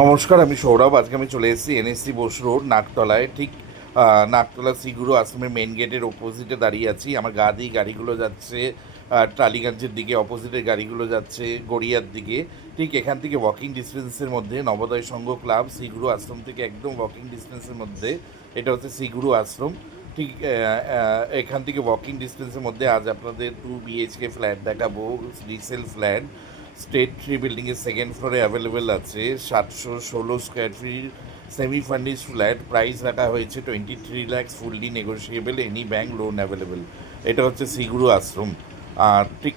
নমস্কার, আমি সৌরভ। আজকে আমি চলে এসেছি এনএসসি বোস রোড, নাকতলায়। ঠিক নাকতলা শ্রীগুরু আশ্রমের মেন গেটের অপোজিটে দাঁড়িয়ে আছি। আমার গা দিয়ে গাড়িগুলো যাচ্ছে টালিগঞ্জের দিকে, অপোজিটের গাড়িগুলো যাচ্ছে গড়িয়ার দিকে। ঠিক এখান থেকে ওয়াকিং ডিস্টেন্সের মধ্যে নবোদয় সংঘ ক্লাব, শ্রীগুরু আশ্রম থেকে একদম ওয়াকিং ডিস্টেন্সের মধ্যে এটা হচ্ছে শ্রীগুরু আশ্রম। ঠিক এখান থেকে ওয়াকিং ডিস্টেন্সের মধ্যে আজ আপনাদের 2 BHK ফ্ল্যাট দেখাবো, রিসেল ফ্ল্যাট। স্টেট থ্রি বিল্ডিংয়ের সেকেন্ড ফ্লোরে অ্যাভেলেবেল আছে 716 square feet semi furnish flat. Price রাখা হয়েছে 23 lakhs, fully negotiable, any bank loan available. এটা হচ্ছে শ্রীগুরু আশ্রম। আর ঠিক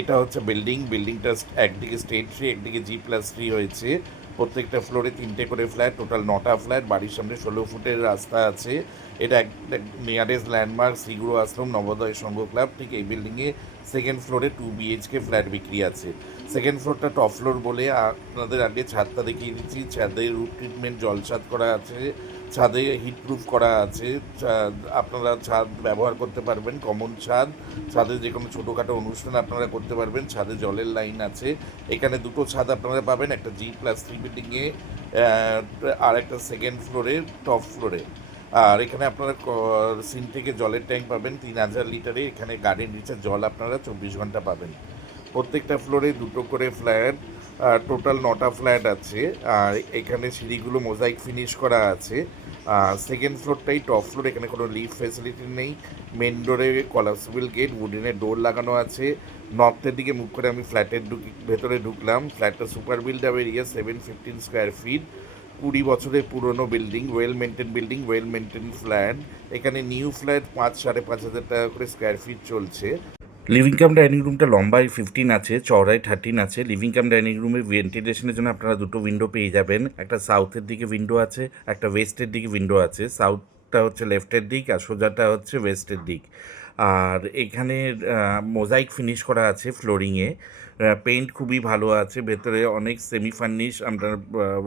এটা হচ্ছে বিল্ডিংটা একদিকে স্টেট থ্রি, একদিকে G+3 হয়েছে। প্রত্যেকটা ফ্লোরে 3টে করে ফ্ল্যাট, টোটাল 9টা ফ্ল্যাট। বাড়ির সামনে 16 ফুটের রাস্তা আছে। এটা নিয়ারেস্ট ল্যান্ডমার্ক শ্রীগুরু আশ্রম নবোদয় সংঘ ক্লাব। ঠিক এই বিল্ডিংয়ে সেকেন্ড ফ্লোরে 2 BHK ফ্ল্যাট বিক্রি আছে। সেকেন্ড ফ্লোরটা টপ ফ্লোর বলে আপনাদের আগে ছাদটা দেখিয়ে দিচ্ছি। ছাদে রুট ট্রিটমেন্ট, জল ছাদ করা আছে, ছাদে হিট প্রুফ করা আছে। আপনারা ছাদ ব্যবহার করতে পারবেন, কমন ছাদ। ছাদে যে কোনো ছোটোখাটো অনুষ্ঠান আপনারা করতে পারবেন। ছাদে জলের লাইন আছে। এখানে দুটো ছাদ আপনারা পাবেন, একটা G+3 বিল্ডিংয়ে আর একটা সেকেন্ড ফ্লোরে, টপ ফ্লোরে। আর এখানে আপনারা সিনটেকে জলের ট্যাঙ্ক পাবেন 3000 লিটারে। এখানে গার্ডেন রিচার্জ জল আপনারা 24 ঘন্টা পাবেন। প্রত্যেকটা ফ্লোরে দুটো করে ফ্ল্যাট, টোটাল 9টা ফ্ল্যাট আছে। আর এখানে সিঁড়িগুলো মোজাইক ফিনিশ করা আছে। সেকেন্ড ফ্লোরটাই টপ ফ্লোর, এখানে কোনো লিফট ফ্যাসিলিটি নেই। মেন ডোরে কলাপসিবল গেট, উডেনের ডোর লাগানো আছে। নর্থের দিকে মুখ করে আমি ফ্ল্যাটের ভেতরে ঢুকলাম। ফ্ল্যাটটা super build up area, 715 square feet, 20 বছরের পুরনো বিল্ডিং, ওয়েল মেনটেন ফ্ল্যাট। এখানে নিউ ফ্ল্যাট 5-5.5 হাজার টাকা করে স্কোয়ার ফিট চলছে। লিভিং কাম ডাইনিং রুমটা লম্বায় 15 আছে, চওড়ায় 13 আছে। লিভিং কাম ডাইনিং রুমে ভেন্টিলেশনের জন্য আপনারা দুটো উইন্ডো পেয়ে যাবেন। একটা সাউথের দিকে উইন্ডো আছে, একটা ওয়েস্টের দিকে উইন্ডো আছে। সাউথটা হচ্ছে লেফটের দিক আর সোজাটা হচ্ছে ওয়েস্টের দিক। আর এখানে মোজাইক ফিনিশ করা আছে ফ্লোরিংয়ে। পেইন্ট খুবই ভালো আছে। ভেতরে অনেক সেমি ফার্নিশ, আপনার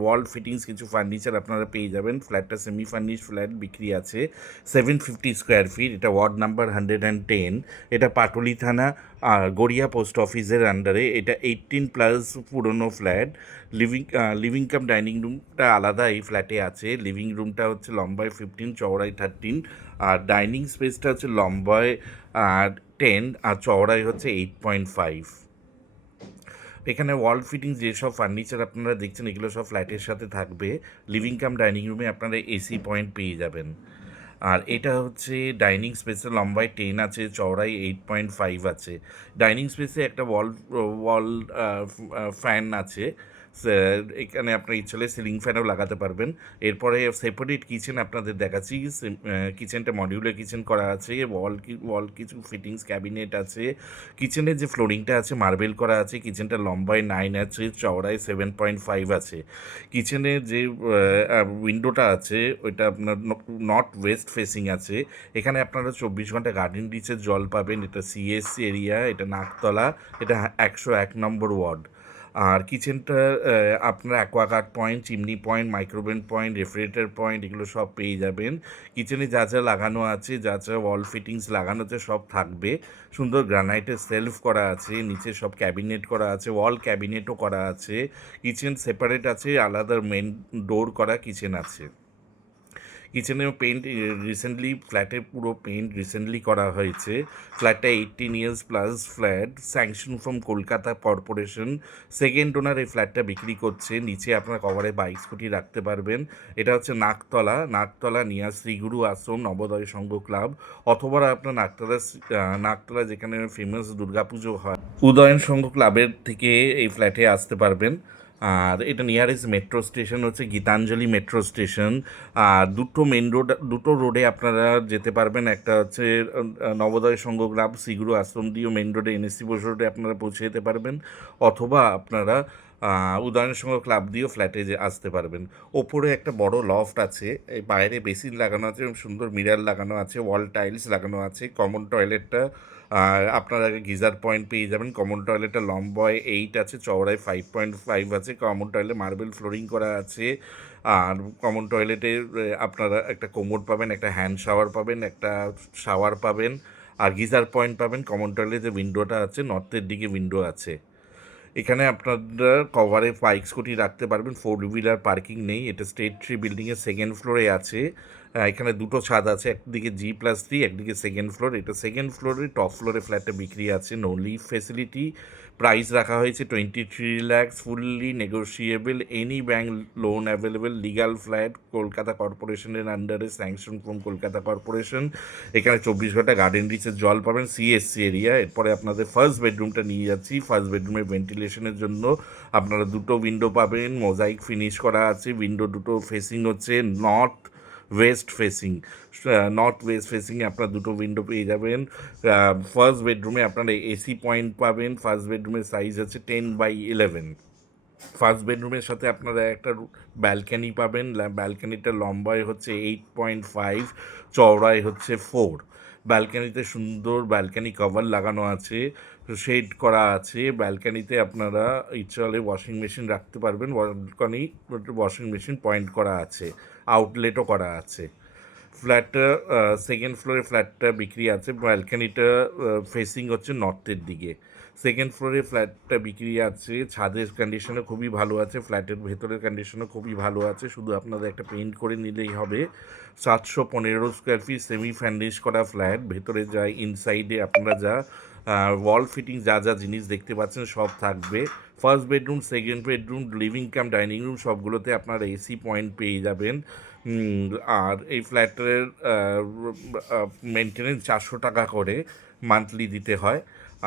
ওয়াল ফিটিংস কিছু ফার্নিচার আপনারা পেয়ে যাবেন। ফ্ল্যাটটা সেমি ফার্নিশ ফ্ল্যাট বিক্রি আছে, 750 স্কোয়ার ফিট। এটা ওয়ার্ড নাম্বার 110। এটা পাটুলি থানা আর গড়িয়া পোস্ট অফিসের আন্ডারে। এটা 18+ পুরনো ফ্ল্যাট। লিভিং কাম ডাইনিং রুমটা আলাদা এই ফ্ল্যাটে আছে। লিভিং রুমটা হচ্ছে লম্বায় 15, চওড়ায় 13। আর ডাইনিং স্পেসটা হচ্ছে লম্বায় 10 আর চওড়ায় হচ্ছে 8.5। এখানে ওয়াল ফিটিংস যেসব ফার্নিচার আপনারা দেখছেন এগুলো সব ফ্ল্যাটের সাথে থাকবে। লিভিং কাম ডাইনিং রুমে আপনারা এসি পয়েন্ট পেয়ে যাবেন। আর এটা হচ্ছে ডাইনিং স্পেসে, লম্বায় 10 আছে, চওড়ায় 8.5 আছে। ডাইনিং স্পেসে একটা ওয়াল ফ্যান আছে। এখানে আপনার ইচ্ছে হলে সিলিং ফ্যানও লাগাতে পারবেন। এরপরে সেপারেট কিচেন আপনাদের দেখাচ্ছি। কিচেনটা মডিউলার কিচেন করা আছে। ওয়াল কিছু ফিটিংস ক্যাবিনেট আছে। কিচেনের যে ফ্লোরিংটা আছে মার্বেল করা আছে। কিচেনটা লম্বায় 9 আছে, চওড়ায় 7.5 আছে। কিচেনের যে উইন্ডোটা আছে ওইটা আপনার নর্থ ওয়েস্ট ফেসিং আছে। এখানে আপনারা 24 ঘন্টা গার্ডেন রিচের জল পাবেন। এটা CSC এরিয়া, এটা নাকতলা, এটা 101 নম্বর ওয়ার্ড। আর কিচেনটা আপনার Aquaguard point, chimney point, microwave point, refrigerator point এগুলো সব পেয়ে যাবেন। কিচেনে যা যা লাগানো আছে, যা যা ওয়াল ফিটিংস লাগানো আছে সব থাকবে। সুন্দর গ্রানাইটের সেলফ করা আছে, নিচে সব ক্যাবিনেট করা আছে, ওয়াল ক্যাবিনেটও করা আছে। কিচেন সেপারেট আছে, আলাদা মেন ডোর করা কিচেন আছে। কিচেনেও পেন্ট রিসেন্টলি, ফ্ল্যাটে পুরো পেন্ট রিসেন্টলি করা হয়েছে। ফ্ল্যাটটা 18 years+ flat, sanction from Kolkata corporation. Second ওনার এই ফ্ল্যাটটা বিক্রি করছে। নিচে আপনার কভারে বাইক স্কুটি রাখতে পারবেন। এটা হচ্ছে নাকতলা নিয়ার শ্রীগুরু আশ্রম নবোদয় সংঘ ক্লাব। অথবা আপনার নাকতলা যেখানে ফেমাস দুর্গাপুজো হয়, উদয়ন সংঘ ক্লাবের থেকে এই ফ্ল্যাটে আসতে পারবেন। আর এটা নিয়ারেস্ট মেট্রো স্টেশন হচ্ছে গীতাঞ্জলি মেট্রো স্টেশন। আর দুটো রোডে আপনারা যেতে পারবেন। একটা হচ্ছে নবোদয় সংঘ ক্লাব শ্রীগুরু আশ্রম দিয়েও মেন রোডে, NSC বোস রোডে আপনারা পৌঁছে যেতে পারবেন। অথবা আপনারা উদয়ন সংঘ ক্লাব দিয়েও ফ্ল্যাটে আসতে পারবেন। ওপরে একটা বড় লফট আছে, এই বাইরে বেসিন লাগানো আছে এবং সুন্দর মিরার লাগানো আছে, ওয়াল টাইলস লাগানো আছে। কমন টয়লেটটা আর আপনারা গিজার পয়েন্ট পেয়ে যাবেন। কমন টয়লেটটা লম্বায় 8 আছে, চওড়ায় 5.5 আছে। কমন টয়লেটে মার্বেল ফ্লোরিং করা আছে। আর কমন টয়লেটে আপনারা একটা কোমোড পাবেন, একটা হ্যান্ড শাওয়ার পাবেন, একটা শাওয়ার পাবেন, আর গিজার পয়েন্ট পাবেন। কমন টয়লেটে যে উইন্ডোটা আছে, নর্থের দিকে উইন্ডো আছে। এখানে আপনারা কভারে বাইক স্কুটি রাখতে পারবেন, 4 হুইলার পার্কিং নেই। এটা স্টেট 3 বিল্ডিংয়ের সেকেন্ড ফ্লোরে আছে। এখানে দুটো ছাদ আছে, একদিকে G+3, একদিকে সেকেন্ড ফ্লোর। এটা সেকেন্ড ফ্লোরে, টপ ফ্লোরে ফ্ল্যাটটা বিক্রি আছে, নো লিভ ফেসিলিটি। প্রাইস রাখা হয়েছে 23 lakhs, fully negotiable, any bank loan available, legal flat, Kolkata কর্পোরেশনের আন্ডারে, স্যাংশন ফ্রম কলকাতা কর্পোরেশন। এখানে 24 ঘন্টা গার্ডেন রিচের জল পাবেন, CSC এরিয়া। এরপরে আপনাদের ফার্স্ট বেডরুমটা নিয়ে যাচ্ছি। ফার্স্ট বেডরুমে ভেন্টিলেশনের জন্য আপনারা দুটো উইন্ডো পাবেন, মোজাইক ফিনিশ করা আছে। উইন্ডো দুটো ফেসিং হচ্ছে north west facing. North west ফেসিংয়ে আপনারা দুটো উইন্ডো পেয়ে যাবেন। ফার্স্ট বেডরুমে আপনারা AC পয়েন্ট পাবেন। ফার্স্ট বেডরুমের সাইজ আছে 10x11। ফার্স্ট বেডরুমের সাথে আপনারা একটা ব্যালকানি পাবেন। ব্যালকানিটা লম্বায় হচ্ছে 8.5, চওড়ায় হচ্ছে 4। ব্যালকানিতে সুন্দর ব্যালকানি কভার লাগানো আছে, শেড করা আছে। ব্যালকানিতে আপনারা ইচ্ছা হলে ওয়াশিং মেশিন রাখতে পারবেন। ব্যালকানি ওয়াশিং মেশিন পয়েন্ট করা আছে, আউটলেটও করা আছে। ফ্ল্যাটটা সেকেন্ড ফ্লোরে ফ্ল্যাটটা বিক্রি আছে। ব্যালকানিটা ফেসিং হচ্ছে নর্থের দিকে। সেকেন্ড ফ্লোরে ফ্ল্যাটটা বিক্রি আছে। ছাদের কন্ডিশনও খুবই ভালো আছে, ফ্ল্যাটের ভেতরের কন্ডিশনও খুবই ভালো আছে। শুধু আপনাদের একটা পেইন্ট করে নিলেই হবে। 715 স্কোয়ার ফিট সেমি ফার্নিশ করা ফ্ল্যাট। ভেতরে যা ইনসাইডে আপনারা যা ওয়াল ফিটিং যা যা জিনিস দেখতে পাচ্ছেন সব থাকবে। First bedroom, second bedroom, living cum dining room সবগুলোতে আপনারা AC পয়েন্ট পেয়ে যাবেন। আর এই ফ্ল্যাটের মেনটেনেন্স 400 টাকা করে মান্থলি দিতে হয়।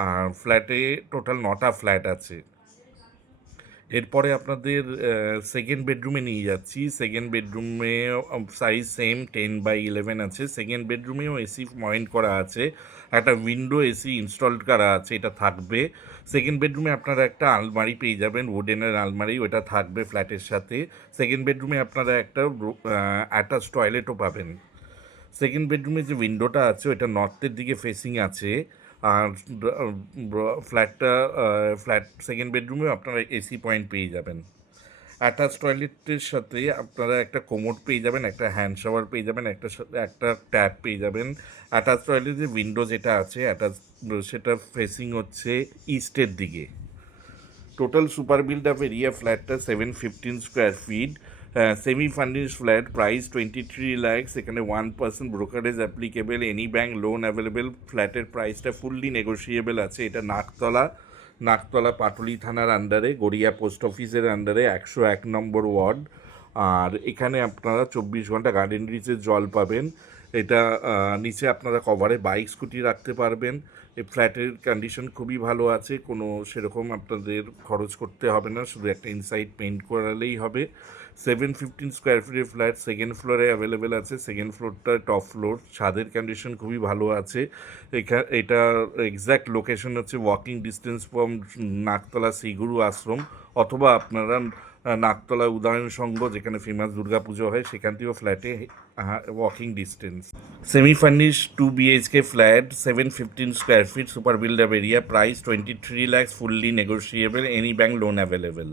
আর ফ্ল্যাটে টোটাল 9টা ফ্ল্যাট আছে। এরপরে আপনাদের সেকেন্ড বেডরুমে নিয়ে যাচ্ছি। সেকেন্ড বেডরুমে সাইজ সেম 10x11 আছে। সেকেন্ড বেডরুমেও AC পয়েন্ট করা আছে, একটা উইন্ডো AC ইনস্টল করা আছে, এটা থাকবে। সেকেন্ড বেডরুমে আপনারা একটা আলমারি পেয়ে যাবেন, উডেনের আলমারি, ওটা থাকবে ফ্ল্যাটের সাথে। সেকেন্ড বেডরুমে আপনারা একটা অ্যাটাচ টয়লেটও পাবেন। সেকেন্ড বেডরুমে যে উইন্ডোটা আছে ওটা নর্থের দিকে ফেসিং আছে। আর ফ্ল্যাট সেকেন্ড বেডরুমেও আপনারা AC পয়েন্ট পেয়ে যাবেন। অ্যাটাচ টয়লেটের সাথে আপনারা একটা কোমোড পেয়ে যাবেন, একটা হ্যান্ড শাওয়ার পেয়ে যাবেন, একটা ট্যাপ পেয়ে যাবেন। অ্যাটাচ টয়লেটের উইন্ডো যেটা আছে সেটা ফেসিং হচ্ছে ইস্টের দিকে। Total super build up area ফ্ল্যাটটা 715 square feet, semi furnish flat, price 23 lakhs। এখানে 1% brokerage applicable, any bank loan available. ফ্ল্যাটের প্রাইসটা ফুললি নেগোশিয়েবল আছে। এটা নাকতলা পাটুলি থানার আন্ডারে, গড়িয়া পোস্ট অফিসের আন্ডারে, 101 নম্বর ওয়ার্ড। আর এখানে আপনারা 24 ঘন্টা গার্ডেন রিচের জল পাবেন। এটা নিচে আপনারা কভারে বাইক স্কুটি রাখতে পারবেন। এই ফ্ল্যাটের কন্ডিশন খুবই ভালো আছে, কোনো সেরকম আপনাদের খরচ করতে হবে না, শুধু একটা ইনসাইড পেইন্ট করালেই হবে। 715 স্কোয়ার ফিটের ফ্ল্যাট সেকেন্ড ফ্লোরে অ্যাভেলেবেল আছে। সেকেন্ড ফ্লোরটা টপ ফ্লোর, ছাদের কন্ডিশন খুবই ভালো আছে। এটা এক্স্যাক্ট লোকেশন হচ্ছে ওয়াকিং ডিস্টেন্স ফ্রম নাকতলা শ্রীগুরু আশ্রম, অথবা আপনারা নাকতলা উদয়ন সংঘ, যেখানে ফেমাস দুর্গাপুজো হয়, সেখান থেকেও ফ্ল্যাটে walking distance. Semi furnish 2 BHK flat, 715 square feet, super build up area, price 23 lakhs, fully negotiable, any bank loan available.